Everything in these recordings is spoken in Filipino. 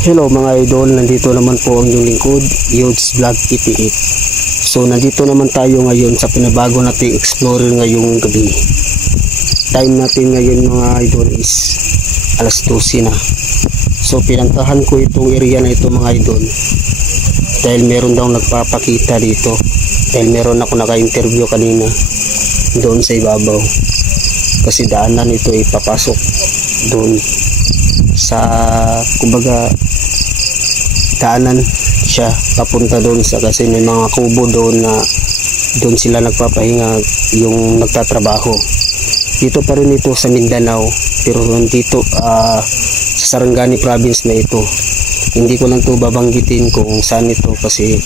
Hello mga idol, nandito naman po ang inyong lingkod, Yudes Vlog 88. So nandito naman tayo ngayon sa pinabago nating explorer ngayong gabi. Time natin ngayon mga idol is alas 12 na. So pinantahan ko itong area na ito mga idol dahil meron daw nagpapakita dito, dahil meron ako naka-interview kanina doon sa ibabaw, kasi daanan ito ay papasok doon sa, kumbaga daanan siya papunta doon sa, kasi may mga kubo doon na doon sila nagpapahinga yung nagtatrabaho. Dito pa rin ito sa Mindanao, pero dito sa Sarangani province na ito. Hindi ko lang to babanggitin kung saan ito kasi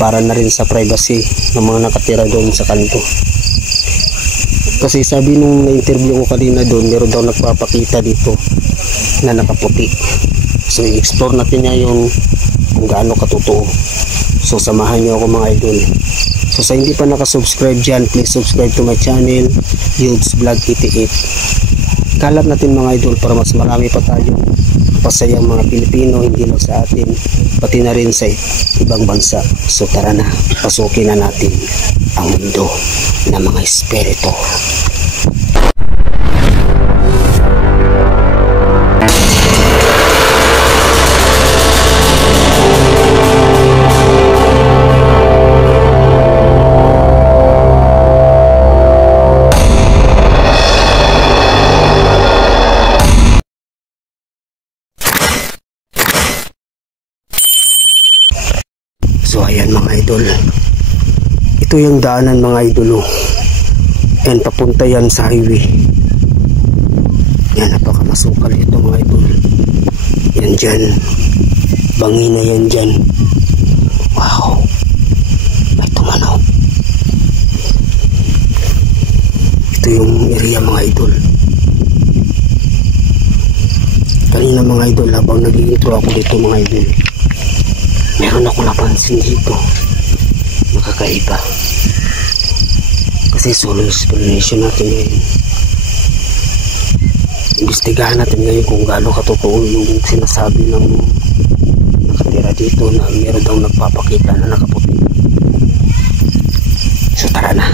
para na rin sa privacy ng mga nakatira doon sa kanto. Kasi sabi nung na-interview ko kanina doon, meron daw nagpapakita dito na nakaputi. So i-explore natin niya yung kung gaano katotoo. So samahan niyo ako mga idol. So sa hindi pa nakasubscribe dyan, please subscribe to my channel, Yudes Vlog 88. Kalat natin mga idol para mas marami pa tayong pasayang mga Pilipino, hindi lang sa atin, pati na rin sa ibang bansa. So tara na, pasukin na natin ang mundo ng mga espiritu. So ayan mga idol, ito yung daanan mga idol, and papunta yan sa highway. Yan, napakamasukal ito mga idol. Yan dyan, bangin na yan dyan. Wow, may tumanaw. Ito yung area mga idol. Kanina mga idol, habang nag-intro ako dito mga idol, meron ako napansin dito nakakaiba, kasi solo explanation natin ngayon. Imbestigahan natin ngayon kung gaano katotoo yung sinasabi ng nakatira dito na meron daw nagpapakita na nakaputi. So tara na,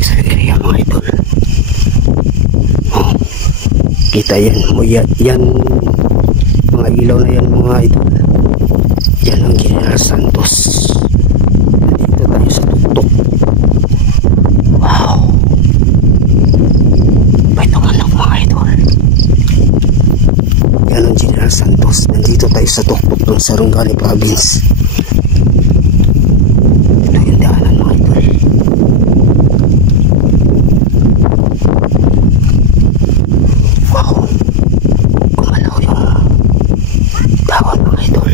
isa area mga idol. Oh, kita yan mo, yan mga ilaw na yan mga idol. Yan ang General Santos. Dito tayo sa tuktok. Wow, may tumanog mga idol. Yan ang General Santos. Nandito tayo sa tuktok ng Sarangani province. Ito yung daanan mga idol. Wow, gumalaw yung dahon mga idol.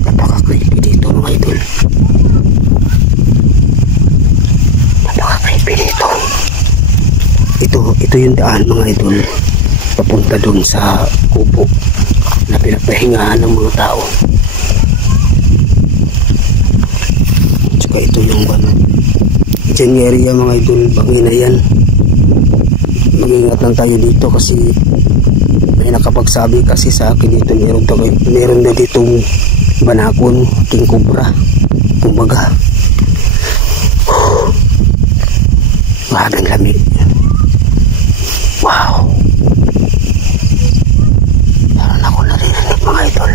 Napaka-creepy dito mga idol. Napaka-creepy dito. Ito yung daan mga idol, papunta dun sa kubo na pinapahingahan ng mga tao. Tsaka ito yung dyan area mga idol, bangin na yan. Mag-ingat lang tayo dito kasi may nakapagsabi kasi sa akin dito, meron na ditong banakon, king cobra, kumbaga. Mahabang lamig. Wow, parang ako naririnig mga idol,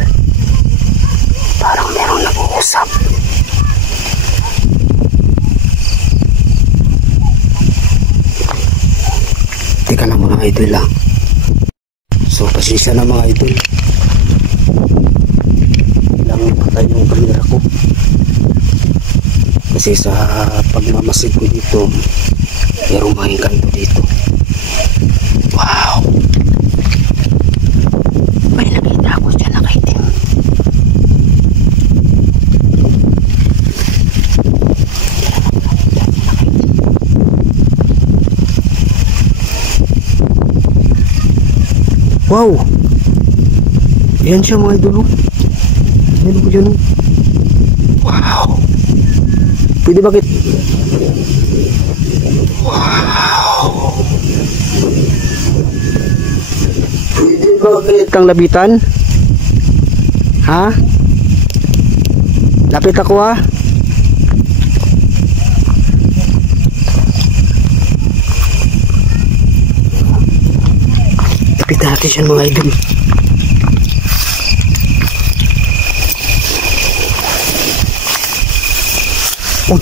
parang meron nag-uusap. Teka lang mga idol lang. So pasensya na mga idol, ilang patay yung kamera ko kasi sa pagmamasid ko dito merong mga kanto dito. Wow, may nakita ako dyan nakaitim. Wow, yan siya mga idol. Yan ko dyan. Wow, pwede bakit? Wow, Bakit kang lapitan? Ha? Lapit ako ha. Lapit natin siya mga idol. Uy.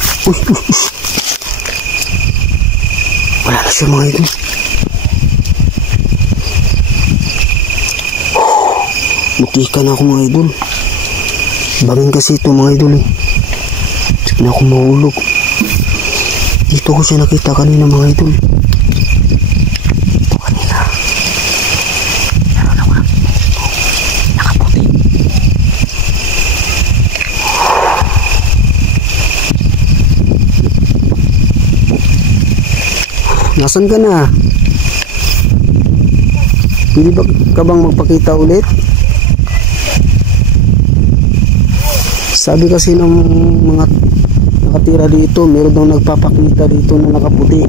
Wala na siya mga idol. Mutikan ako mga idol. Bangin kasi ito mga idol eh. Sige na ako mahulog. Dito ko siya nakita kanina mga idol. Ito kanina. Pero na mga nakaputi. Nasaan ka na? Pwede ba ka bang magpakita ulit? Sabi kasi ng mga nakatira dito, meron daw nagpapakita dito na nakaputi.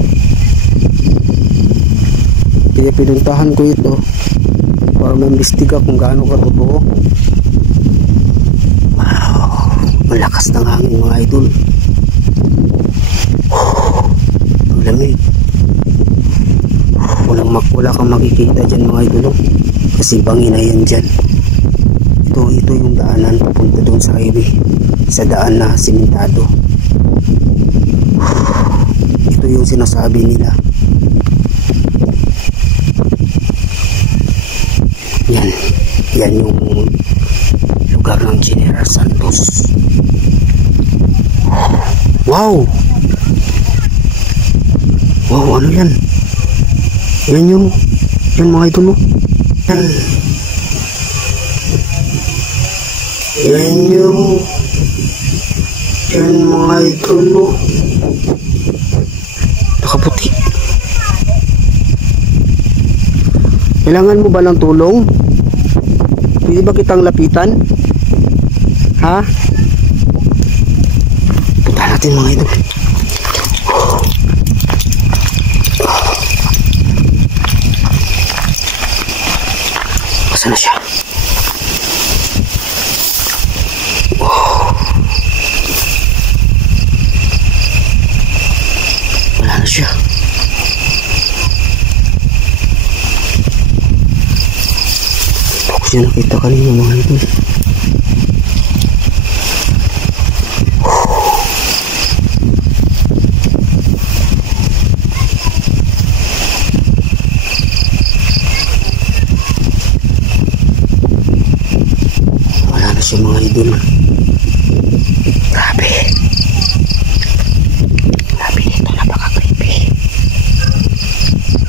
Kaya pinuntahan ko ito para maimbestiga kung gaano katotoo. Wow, malakas ng hangin mga idol. Ang lamig. Wala kang makikita dyan mga idol, kasi bangin na yan dyan. Ito yung daanan papunta doon sa highway, sa daan na simentado. Ito yung sinasabi nila. Yan yung lugar ng General Santos. Wow, ano yan? Yan mga idol mo. Yan mga idol mo. Nakaputi. Kailangan mo ba ng tulong? Pwede ba kitang lapitan? Ha? Punta natin mga idol. Saan na siya? Wala na siya. Ito ko siya nakita kanina mga idol. Mga idol, grabe dito, napaka-creepy.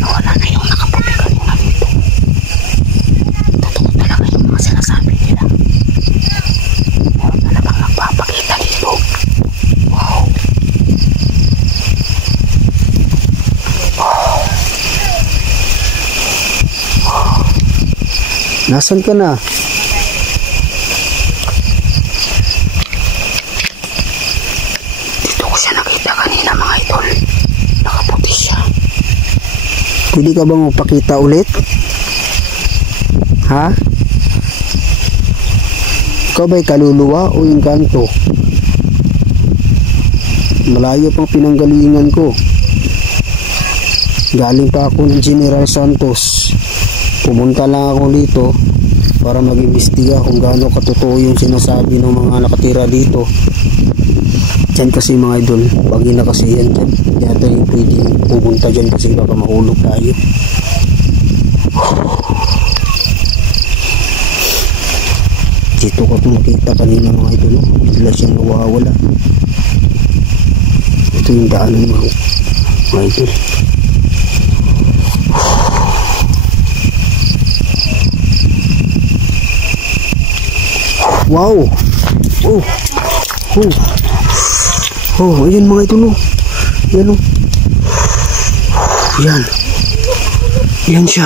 Nawala na yung nakaputi kanina dito. Totoo talaga yung mga sinasabi nila. Meron talagang nagpapakita dito. Wow. Nasaan ka na? Pwede ka bang magpakita ulit? Ha? Ikaw ba'y kaluluwa o engkanto? Malayo pang pinanggalingan ko. Galing pa ako ng General Santos. Pumunta lang ako dito para mag-imbestiga kung gaano katotoo yung sinasabi ng mga nakatira dito. Diyan kasi mga idol, bangin na kasi yan dyan. Hindi natin yung pwedeng pupunta dyan kasi baka mahulog tayo. Dito ko makita kanina mga idol, bigla siyang nawawala. Ito yung daanan mga idol. Wow! Ayan mga idol. Yan Yan siya.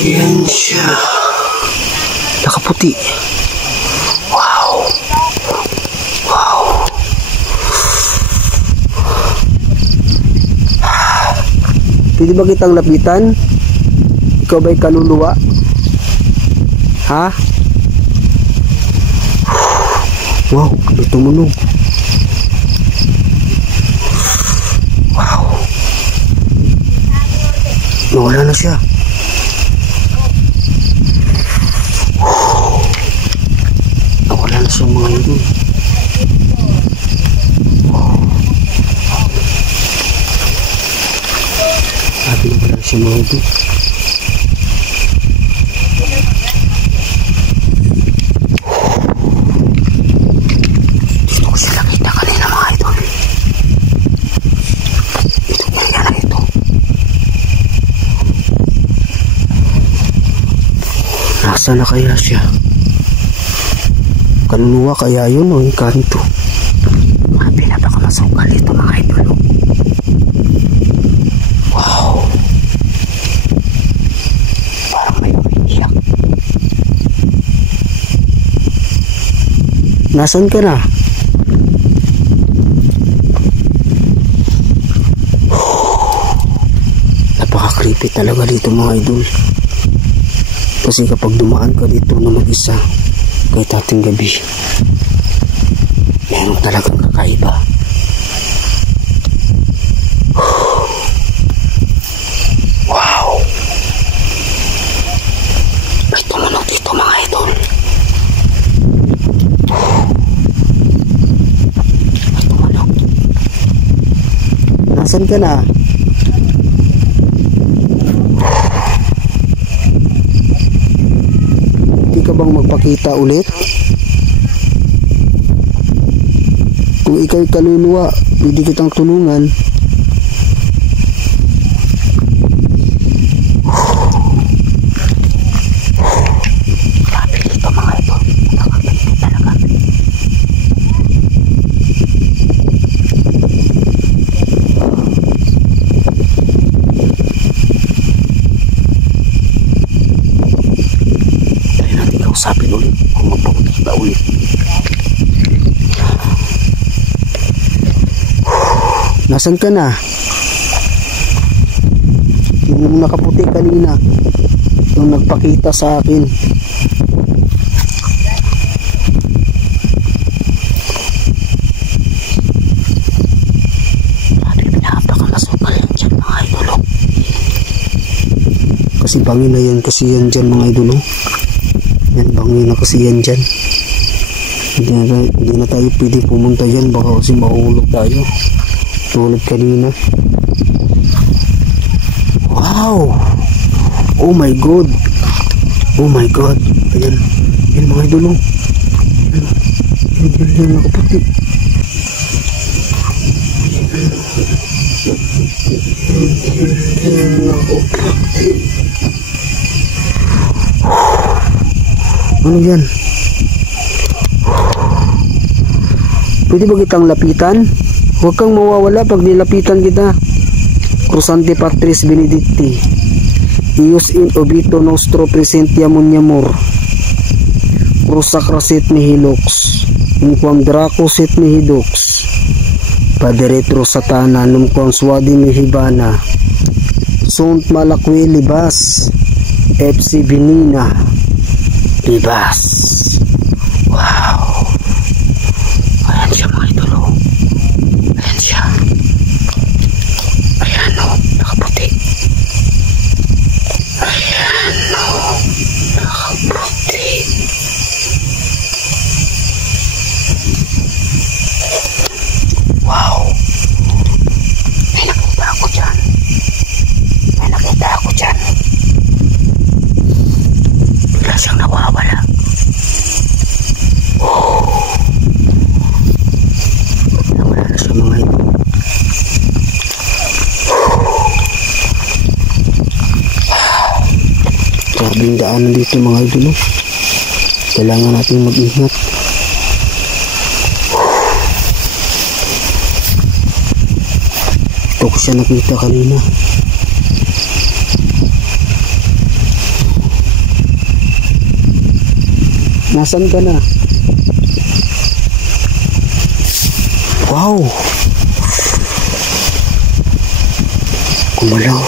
Yan siya. Nakaputi. Wow. Pwede ba kitang lapitan? Ikaw ba'y kaluluwa? Ha? Wow, ito mo no. Wow. Nawala na siya. Nawala na siya mga idol. Sabi na wala siya mga idol. Dito ko siya nakita kanina mga idol. Ito niya na ito. Nasa na kaya siya? Kaluluwa kaya yun o yung kanto? Mga pinapakamasukal ito mga idol. Wow. Parang may umiiyak. Nasaan ka na? Napaka-creepy talaga dito mga idol. Kasi kapag dumaan ka dito na mag-isa kahit ating gabi, meron talagang kakaiba. Wow. May tumunog dito mga idol. May tumunog. Nasaan ka na? Hindi ka bang magpakita ulit? Kung ikaw'y kaluluwa, pwede kitang tulungan. Grabe dito mga ito. Nakakabalik talaga. Dali natin kausapin ulit kung magpapakita ulit. Nasaan ka na? Yung nakaputi kanina, yung nagpakita sa akin. Sabi, pinapakamasukal yan dyan mga idolo. Kasi bangin na yan kasi yan dyan mga idolo. Yan, bangin na kasi yan dyan. Hindi na tayo pwede pumunta dyan, baka kasi mahulog tayo. Tulad kanina. Wow! Oh my God! Oh my God! Ayan. Ayan mga idolo. Ayan, nakaputi. Ano yan? Pwede ba kitang lapitan? Huwag kang mawawala pag nilapitan kita. Cruzante Patris Benedicti. Ius in obito nostro presentiamon amor. Cruza crasit nihilux. Inquam draco sit nihidux. Paderetro satana numquam suadi nihibana. Sunt malakwe libas. FC Benina. Libas. Wow. Ayan siya mga idolo. Ayan siya. Ayan o, nakaputi. Ayan o, nakaputi. Wow. May nakita ako dyan. May nakita ako dyan. Bigla siyang nawawala. Nawala na siya mga ito. Grabing daanan dito mga idol. Kailangan natin mag-ingat. Ito ko siya nakita kanina. Nasaan ka na? Wow! Kumalaw.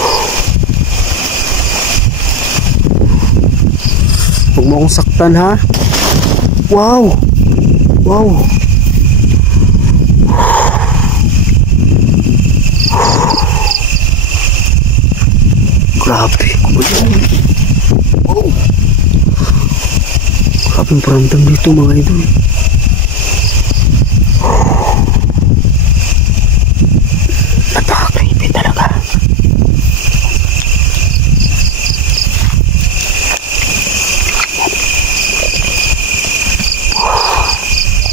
mo akong saktan ha. Wow. Wow. Grabe. Wow. Grabe ang paramdam dito mga idol. Napaka-creepy talaga.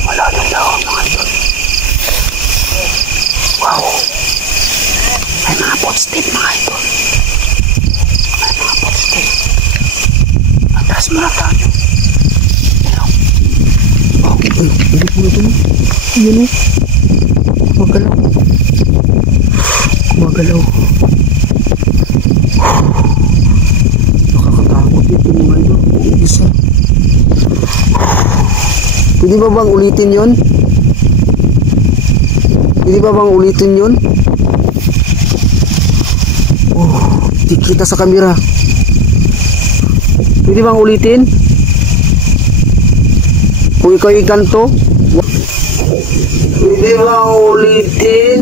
Wala na daw mga idol. Wow. May mga footstep mga idol. May mga footstep. Atras mo na tayo. Okay. Ay, hindi po na ito. Ayan o. Kumagalaw. Kumagalaw. Nakakatakot ito mga idol. Isa. Pwede ba bang ulitin yun? Pwede ba bang ulitin yun? Oh, di kita sa kamera. Pwede bang ulitin? Kung ikaw ikanto? Pwede bang ulitin?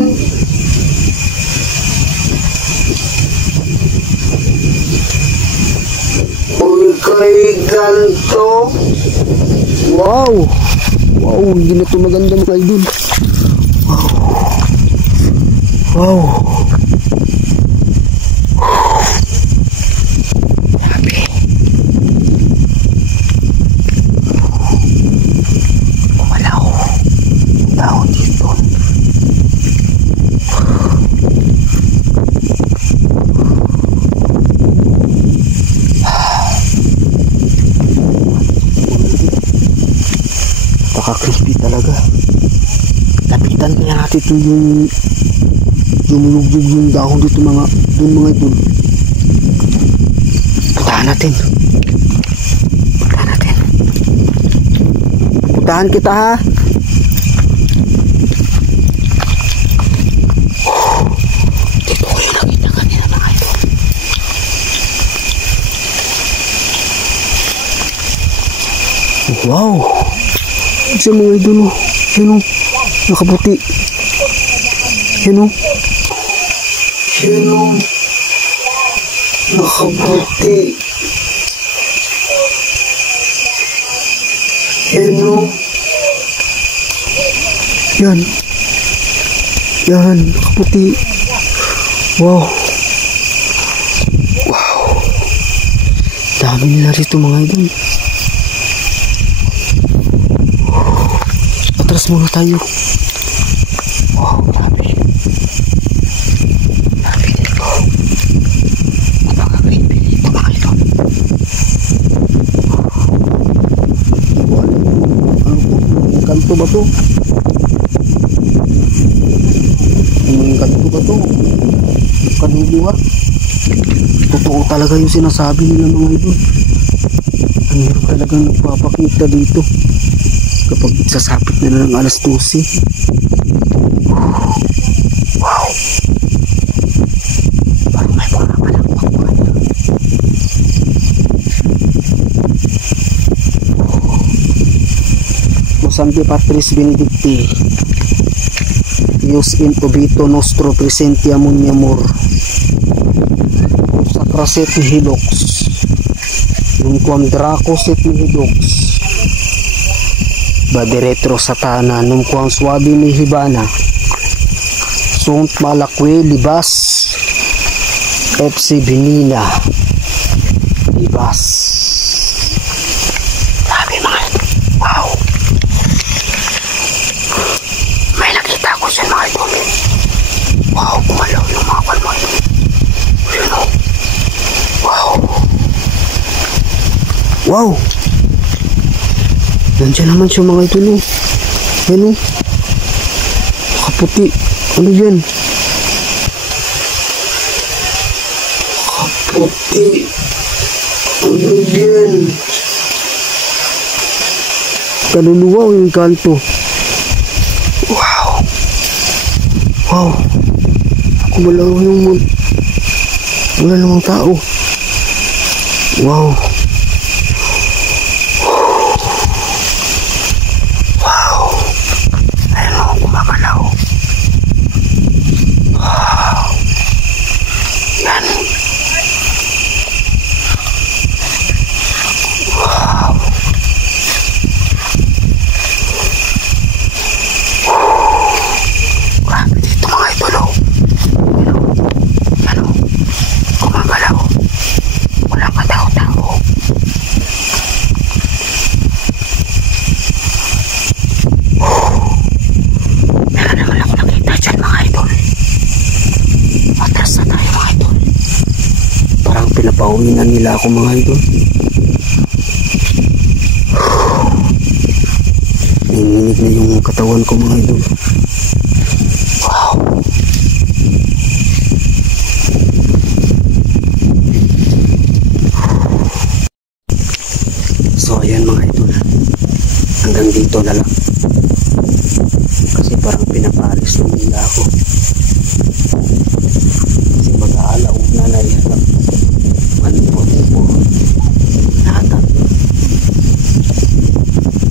Kung ikaw ikanto? Wow! Wow, hindi na ito maganda mga idol. Wow! Wow! Grabe. Kumalaw. Tao dito. Nakaka-creepy talaga. Lapitan kaya natin ito yung lumulugbog yung dahon dito mga idol. Puntahan natin. Puntahan natin. Puntahan kita ha. Dito ko yung nakita kanina mga idol. Wow. Isa mga idol o. Yan o. Nakaputi. Yan o. Yan o. Nakaputi. Yan o. Yan. Yan. Nakaputi. Wow. Wow. Dami nila rito mga idol. Atras muna tayo. Wow, grabe. Grabe dito. Napaka-creepy dito mga idol. Ano po? Kanto ba to? Kanto ba to? Kadugo ha? Totoo talaga yung sinasabi nila mga idol. Ang hirap talagang nagpapakita dito kapag sasapit na ng alas 12. Wow. Parang may mga malakpak mga idol. Santi Patris Benedicti Ius in obito nostro presentiamum amor sacraset nihilox nunquam dracoset nihilox bade retro satana nunquam suavi nihibana sunt malakwe libas FC Benina libas. Sabi mga wow. May nakita ko siya mga idol. Wow, kumalaw yung mga palmay. Yun o. Wow. Wow. Nandiyan naman siya mga idol o. Yan o. Kaputi. Ano yan? Kaputi. Ano yan? Kaluluwa o yung kanto? Wow. Wow. Kumalaw yung wala namang tao. Wow. nila ako mga idol. Nanginig na yung katawan ko mga idol. Wow. So ayan mga idol, hanggang dito na lang kasi parang pinapalis na nila ako kasi mag-aalauna na yan manipot po natin.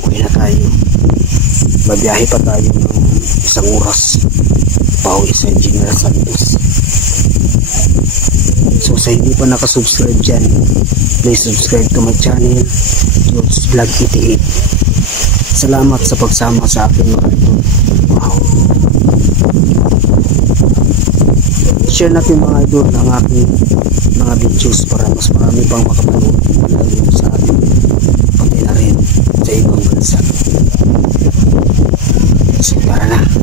Uwi na tayo, babiyahe pa tayo ng 1 oras pauwi sa General Santos. So sa hindi pa nakasubscribe dyan, please subscribe to my channel, George Vlog 88. Salamat sa pagsama sa akin mga idol. Wow. Share natin mga idol ang aking mga videos para mas marami pang makapanood sa atin, pati na rin sa ibang bansa. So tara na.